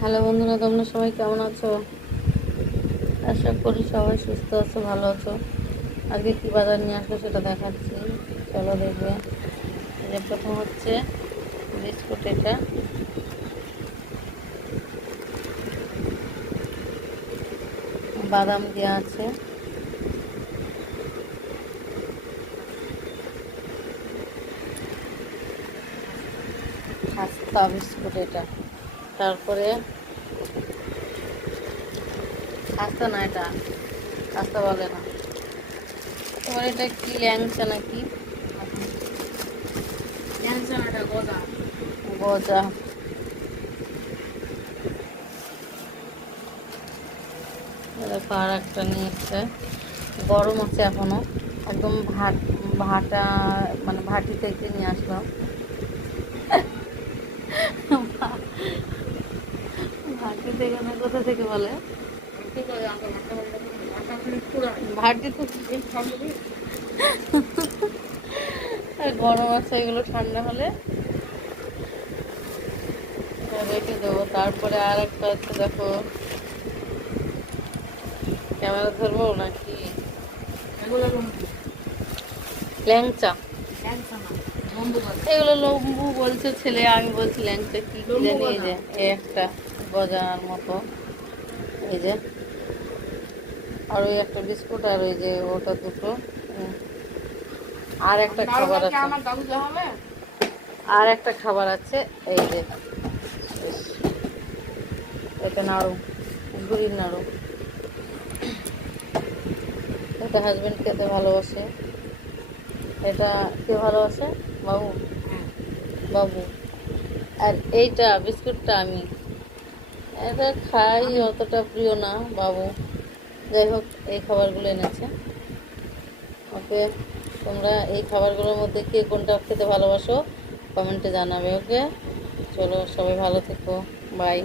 Hello বন্ধুরা, তোমরা সবাই কেমন আছো? আশা করি সবাই সুস্থ আছো, ভালো আছো। আজকে কী বাজার নিয়ে আসলো সেটা দেখাচ্ছি, চলো দেখবে। এই যে প্রথম হচ্ছে বিস্কুট, এটা বাদাম দেওয়া আছে, খাস্তা বিস্কুট এটা। তারপরে খাস্তা না, এটা খাস্তা বলে না। তোমার এটা কি ল্যাংচা নাকি? গজা। দেখো আর একটা নিয়ে এসছে, গরম আছে এখনো, একদম ভাটা, মানে ভাটি থেকে নিয়ে আসলাম। ভাটি থেকে না, কোথা থেকে বলে, ভাটি তো গরম আছে, এগুলো ঠান্ডা হলে রেখে দেবো। তারপরে আর একটা হচ্ছে, দেখো ক্যামেরা ধরবো নাকি, ল্যাংচা। এগুলো লম্বু বলছে ছেলে, আমি বলছি ল্যাংচা কি কি জানি। এই যে এই একটা গজার মতো, এই যে আর ওই একটা বিস্কুট, আর ওই যে ওটা দুটো। আর একটা খাবার আছে, আর একটা খাবার আছে, এই যে এটা নাড়ু, গুড়ির নাড়ু। এটা হাজবেন্ড খেতে ভালোবাসে। এটা কে ভালোবাসে? বাবু। বাবু। আর এইটা বিস্কুটটা আমি, এটা খাই, অতটা প্রিয় না বাবু। যাই হোক, এই খাবারগুলো এনেছে ওকে। তোমরা এই খাবারগুলোর মধ্যে কে কোনটা খেতে ভালোবাসো কমেন্টে জানাবে, ওকে। চলো, সবাই ভালো থেকো, বাই।